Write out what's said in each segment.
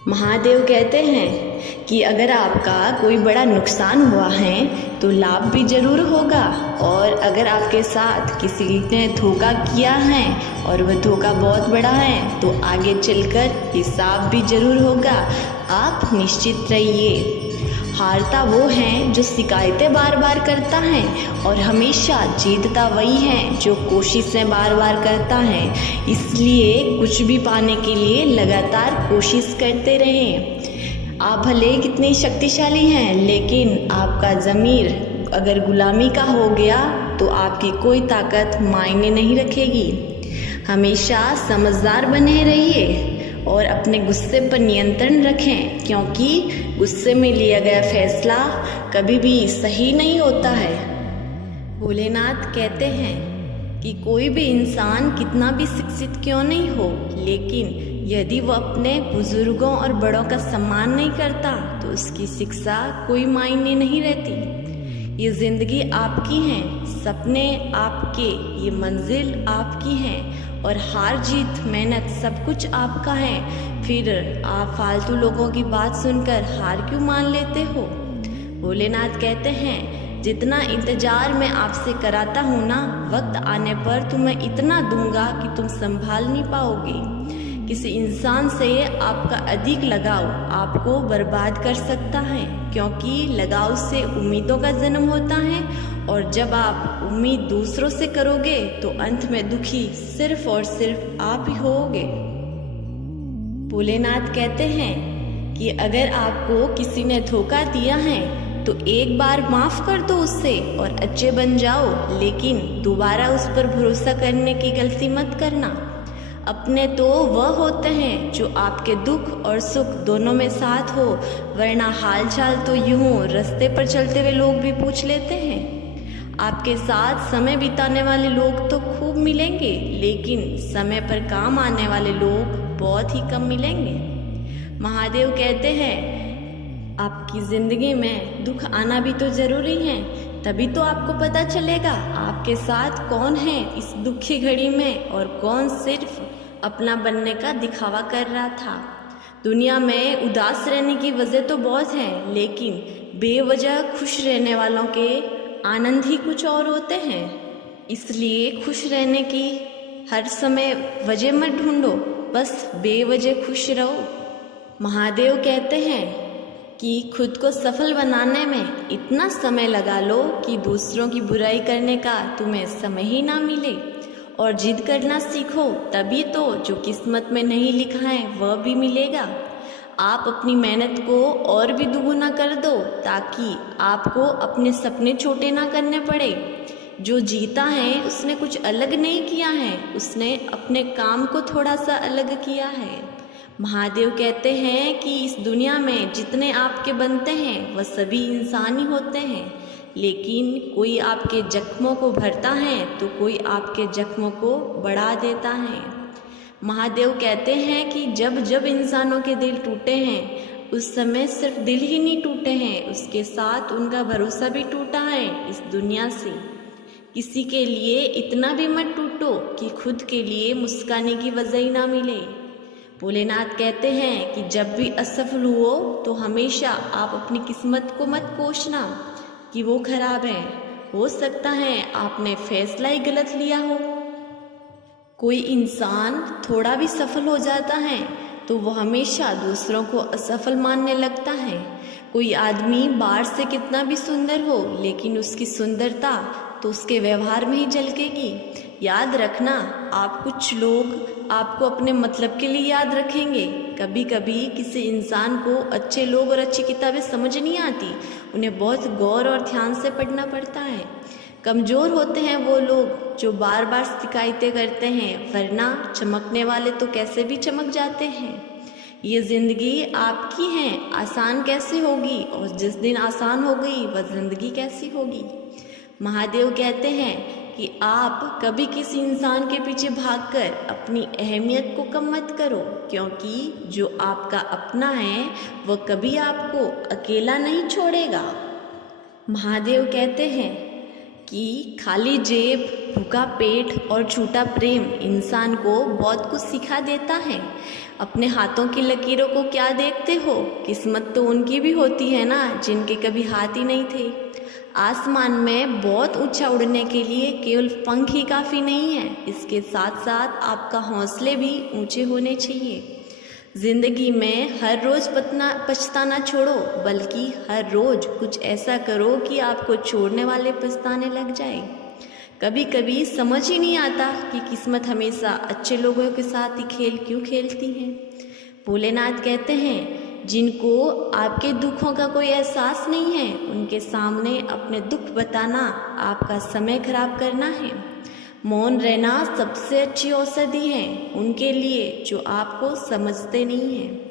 महादेव कहते हैं कि अगर आपका कोई बड़ा नुकसान हुआ है तो लाभ भी ज़रूर होगा, और अगर आपके साथ किसी ने धोखा किया है और वह धोखा बहुत बड़ा है तो आगे चलकर हिसाब भी ज़रूर होगा। आप निश्चित रहिए। हारता वो है जो शिकायतें बार बार करता है, और हमेशा जीतता वही है जो कोशिशें बार बार करता है। इसलिए कुछ भी पाने के लिए लगातार कोशिश करते रहें। आप भले कितने शक्तिशाली हैं, लेकिन आपका ज़मीर अगर गुलामी का हो गया तो आपकी कोई ताकत मायने नहीं रखेगी। हमेशा समझदार बने रहिए और अपने गुस्से पर नियंत्रण रखें, क्योंकि गुस्से में लिया गया फैसला कभी भी सही नहीं होता है। भोलेनाथ कहते हैं कि कोई भी इंसान कितना भी शिक्षित क्यों नहीं हो, लेकिन यदि वह अपने बुजुर्गों और बड़ों का सम्मान नहीं करता तो उसकी शिक्षा कोई मायने नहीं रहती। ये ज़िंदगी आपकी है, सपने आपके, ये मंजिल आपकी है, और हार जीत मेहनत सब कुछ आपका है। फिर आप फालतू लोगों की बात सुनकर हार क्यों मान लेते हो? भोलेनाथ कहते हैं, जितना इंतजार मैं आपसे कराता हूँ ना, वक्त आने पर तुम्हें इतना दूंगा कि तुम संभाल नहीं पाओगे। किसी इंसान से आपका अधिक लगाव आपको बर्बाद कर सकता है, क्योंकि लगाव से उम्मीदों का जन्म होता है, और जब आप उम्मीद दूसरों से करोगे तो अंत में दुखी सिर्फ और सिर्फ आप ही होगे। भोलेनाथ कहते हैं कि अगर आपको किसी ने धोखा दिया है तो एक बार माफ कर दो उससे और अच्छे बन जाओ, लेकिन दोबारा उस पर भरोसा करने की गलती मत करना। अपने तो वह होते हैं जो आपके दुख और सुख दोनों में साथ हो, वरना हालचाल तो यूं रास्ते पर चलते हुए लोग भी पूछ लेते हैं। आपके साथ समय बिताने वाले लोग तो खूब मिलेंगे, लेकिन समय पर काम आने वाले लोग बहुत ही कम मिलेंगे। महादेव कहते हैं, आपकी ज़िंदगी में दुख आना भी तो ज़रूरी है, तभी तो आपको पता चलेगा आपके साथ कौन है इस दुखी घड़ी में और कौन सिर्फ अपना बनने का दिखावा कर रहा था। दुनिया में उदास रहने की वजह तो बहुत है, लेकिन बेवजह खुश रहने वालों के आनंद ही कुछ और होते हैं। इसलिए खुश रहने की हर समय वजह मत ढूंढो, बस बेवजह खुश रहो। महादेव कहते हैं कि खुद को सफल बनाने में इतना समय लगा लो कि दूसरों की बुराई करने का तुम्हें समय ही ना मिले, और जिद करना सीखो, तभी तो जो किस्मत में नहीं लिखा है वह भी मिलेगा। आप अपनी मेहनत को और भी दुगुना कर दो, ताकि आपको अपने सपने छोटे ना करने पड़े। जो जीता है उसने कुछ अलग नहीं किया है, उसने अपने काम को थोड़ा सा अलग किया है। महादेव कहते हैं कि इस दुनिया में जितने आपके बनते हैं वह सभी इंसान ही होते हैं, लेकिन कोई आपके जख्मों को भरता है तो कोई आपके जख्मों को बढ़ा देता है। महादेव कहते हैं कि जब जब इंसानों के दिल टूटे हैं, उस समय सिर्फ दिल ही नहीं टूटे हैं, उसके साथ उनका भरोसा भी टूटा है इस दुनिया से। किसी के लिए इतना भी मत टूटो कि खुद के लिए मुस्काने की वजह ही ना मिले। भोलेनाथ कहते हैं कि जब भी असफल हो तो हमेशा आप अपनी किस्मत को मत कोसना कि वो खराब है। हो सकता है आपने फैसला ही गलत लिया हो। कोई इंसान थोड़ा भी सफल हो जाता है तो वो हमेशा दूसरों को असफल मानने लगता है। कोई आदमी बाहर से कितना भी सुंदर हो, लेकिन उसकी सुंदरता तो उसके व्यवहार में ही झलकेगी। याद रखना, आप कुछ लोग आपको अपने मतलब के लिए याद रखेंगे। कभी कभी किसी इंसान को अच्छे लोग और अच्छी किताबें समझ नहीं आती, उन्हें बहुत गौर और ध्यान से पढ़ना पड़ता है। कमज़ोर होते हैं वो लोग जो बार बार शिकायतें करते हैं, वरना चमकने वाले तो कैसे भी चमक जाते हैं। ये ज़िंदगी आपकी है, आसान कैसे होगी, और जिस दिन आसान हो गई वह ज़िंदगी कैसी होगी। महादेव कहते हैं कि आप कभी किसी इंसान के पीछे भागकर अपनी अहमियत को कम मत करो, क्योंकि जो आपका अपना है वह कभी आपको अकेला नहीं छोड़ेगा। महादेव कहते हैं कि खाली जेब भूखा पेट और झूठा प्रेम इंसान को बहुत कुछ सिखा देता है। अपने हाथों की लकीरों को क्या देखते हो? किस्मत तो उनकी भी होती है ना, जिनके कभी हाथ ही नहीं थे। आसमान में बहुत ऊंचा उड़ने के लिए केवल पंख ही काफ़ी नहीं है, इसके साथ साथ आपका हौसले भी ऊंचे होने चाहिए। जिंदगी में हर रोज़ पछताना छोड़ो, बल्कि हर रोज़ कुछ ऐसा करो कि आपको छोड़ने वाले पछताने लग जाए। कभी कभी समझ ही नहीं आता कि किस्मत हमेशा अच्छे लोगों के साथ ही खेल क्यों खेलती है। भोलेनाथ कहते हैं, जिनको आपके दुखों का कोई एहसास नहीं है, उनके सामने अपने दुख बताना आपका समय खराब करना है। मौन रहना सबसे अच्छी औषधि है उनके लिए जो आपको समझते नहीं हैं।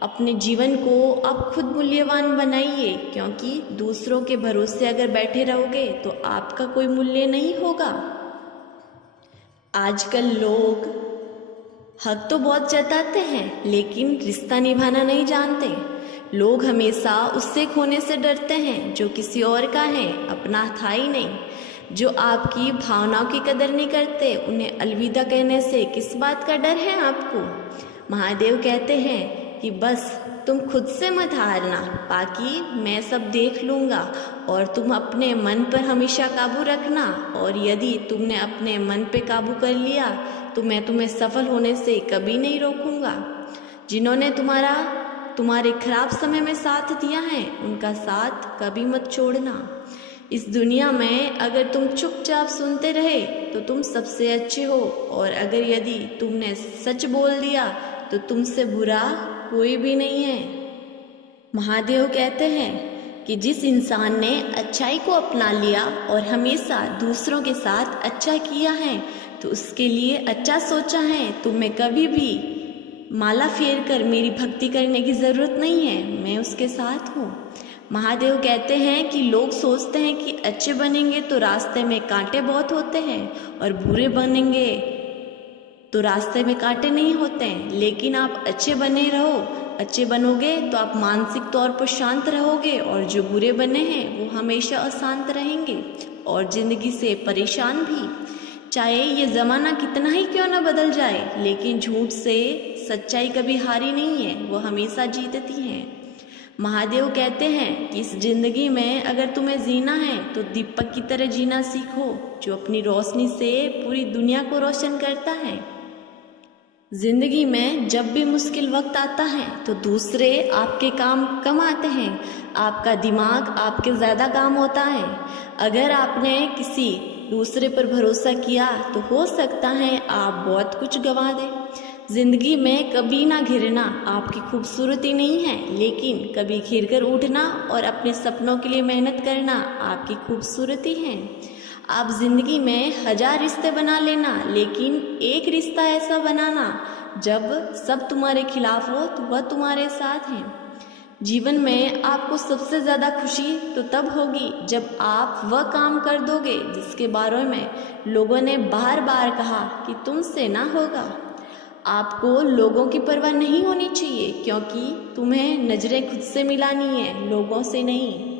अपने जीवन को आप खुद मूल्यवान बनाइए, क्योंकि दूसरों के भरोसे अगर बैठे रहोगे तो आपका कोई मूल्य नहीं होगा। आजकल लोग हक तो बहुत जताते हैं, लेकिन रिश्ता निभाना नहीं जानते। लोग हमेशा उससे खोने से डरते हैं जो किसी और का है, अपना था ही नहीं। जो आपकी भावनाओं की कदर नहीं करते, उन्हें अलविदा कहने से किस बात का डर है आपको? महादेव कहते हैं कि बस तुम खुद से मत हारना, बाकी मैं सब देख लूँगा, और तुम अपने मन पर हमेशा काबू रखना। और यदि तुमने अपने मन पे काबू कर लिया तो मैं तुम्हें सफल होने से कभी नहीं रोकूंगा। जिन्होंने तुम्हारे खराब समय में साथ दिया है, उनका साथ कभी मत छोड़ना। इस दुनिया में अगर तुम चुपचाप सुनते रहे तो तुम सबसे अच्छे हो, और अगर यदि तुमने सच बोल दिया तो तुमसे बुरा कोई भी नहीं है। महादेव कहते हैं कि जिस इंसान ने अच्छाई को अपना लिया और हमेशा दूसरों के साथ अच्छा किया है, तो उसके लिए अच्छा सोचा है। तुम्हें कभी भी माला फेर कर मेरी भक्ति करने की ज़रूरत नहीं है, मैं उसके साथ हूँ। महादेव कहते हैं कि लोग सोचते हैं कि अच्छे बनेंगे तो रास्ते में कांटे बहुत होते हैं, और बुरे बनेंगे तो रास्ते में कांटे नहीं होते हैं। लेकिन आप अच्छे बने रहो, अच्छे बनोगे तो आप मानसिक तौर पर शांत रहोगे, और जो बुरे बने हैं वो हमेशा अशांत रहेंगे और ज़िंदगी से परेशान भी। चाहे ये ज़माना कितना ही क्यों ना बदल जाए, लेकिन झूठ से सच्चाई कभी हारी नहीं है, वो हमेशा जीतती है। महादेव कहते हैं कि इस जिंदगी में अगर तुम्हें जीना है तो दीपक की तरह जीना सीखो, जो अपनी रोशनी से पूरी दुनिया को रोशन करता है। जिंदगी में जब भी मुश्किल वक्त आता है तो दूसरे आपके काम कम आते हैं, आपका दिमाग आपके ज़्यादा काम होता है। अगर आपने किसी दूसरे पर भरोसा किया तो हो सकता है आप बहुत कुछ गंवा दें। जिंदगी में कभी ना घिरना आपकी खूबसूरती नहीं है, लेकिन कभी घिर कर उठना और अपने सपनों के लिए मेहनत करना आपकी खूबसूरती है। आप जिंदगी में 1000 रिश्ते बना लेना, लेकिन एक रिश्ता ऐसा बनाना जब सब तुम्हारे खिलाफ हो तो वह तुम्हारे साथ है। जीवन में आपको सबसे ज़्यादा खुशी तो तब होगी जब आप वह काम कर दोगे जिसके बारे में लोगों ने बार बार कहा कि तुमसे ना होगा। आपको लोगों की परवाह नहीं होनी चाहिए, क्योंकि तुम्हें नज़रें खुद से मिलानी है, लोगों से नहीं।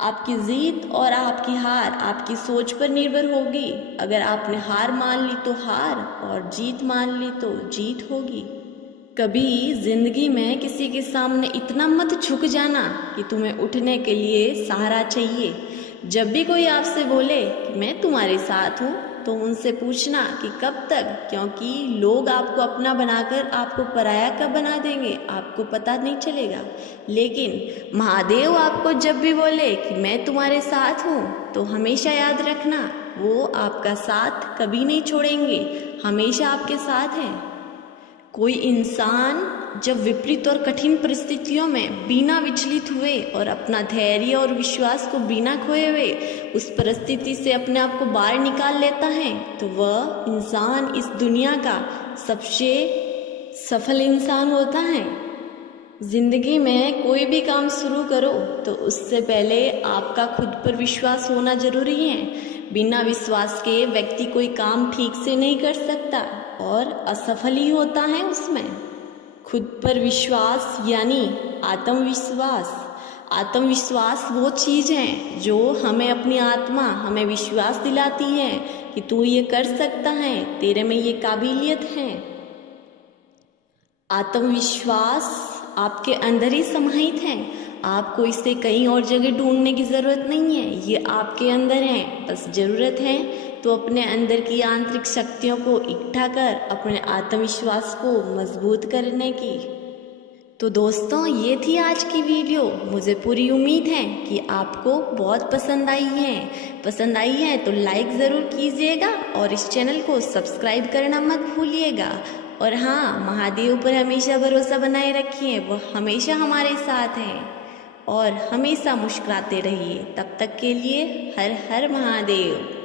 आपकी जीत और आपकी हार आपकी सोच पर निर्भर होगी। अगर आपने हार मान ली तो हार, और जीत मान ली तो जीत होगी। कभी जिंदगी में किसी के सामने इतना मत झुक जाना कि तुम्हें उठने के लिए सहारा चाहिए। जब भी कोई आपसे बोले कि मैं तुम्हारे साथ हूँ, तो उनसे पूछना कि कब तक, क्योंकि लोग आपको अपना बनाकर आपको पराया कब बना देंगे आपको पता नहीं चलेगा। लेकिन महादेव आपको जब भी बोले कि मैं तुम्हारे साथ हूँ, तो हमेशा याद रखना वो आपका साथ कभी नहीं छोड़ेंगे, हमेशा आपके साथ हैं। कोई इंसान जब विपरीत और कठिन परिस्थितियों में बिना विचलित हुए और अपना धैर्य और विश्वास को बिना खोए हुए उस परिस्थिति से अपने आप को बाहर निकाल लेता है, तो वह इंसान इस दुनिया का सबसे सफल इंसान होता है। जिंदगी में कोई भी काम शुरू करो तो उससे पहले आपका खुद पर विश्वास होना जरूरी है। बिना विश्वास के व्यक्ति कोई काम ठीक से नहीं कर सकता और असफल ही होता है उसमें। खुद पर विश्वास यानी आत्मविश्वास। आत्मविश्वास वो चीज़ है जो हमें अपनी आत्मा हमें विश्वास दिलाती है कि तू ये कर सकता है, तेरे में ये काबिलियत है। आत्मविश्वास आपके अंदर ही समाहित है, आपको इसे कहीं और जगह ढूंढने की ज़रूरत नहीं है, ये आपके अंदर है। बस ज़रूरत है तो अपने अंदर की आंतरिक शक्तियों को इकट्ठा कर अपने आत्मविश्वास को मजबूत करने की। तो दोस्तों, ये थी आज की वीडियो। मुझे पूरी उम्मीद है कि आपको बहुत पसंद आई है तो लाइक ज़रूर कीजिएगा और इस चैनल को सब्सक्राइब करना मत भूलिएगा। और हाँ, महादेव पर हमेशा भरोसा बनाए रखिए, वो हमेशा हमारे साथ हैं और हमेशा मुस्कुराते रहिए। तब तक के लिए हर हर महादेव।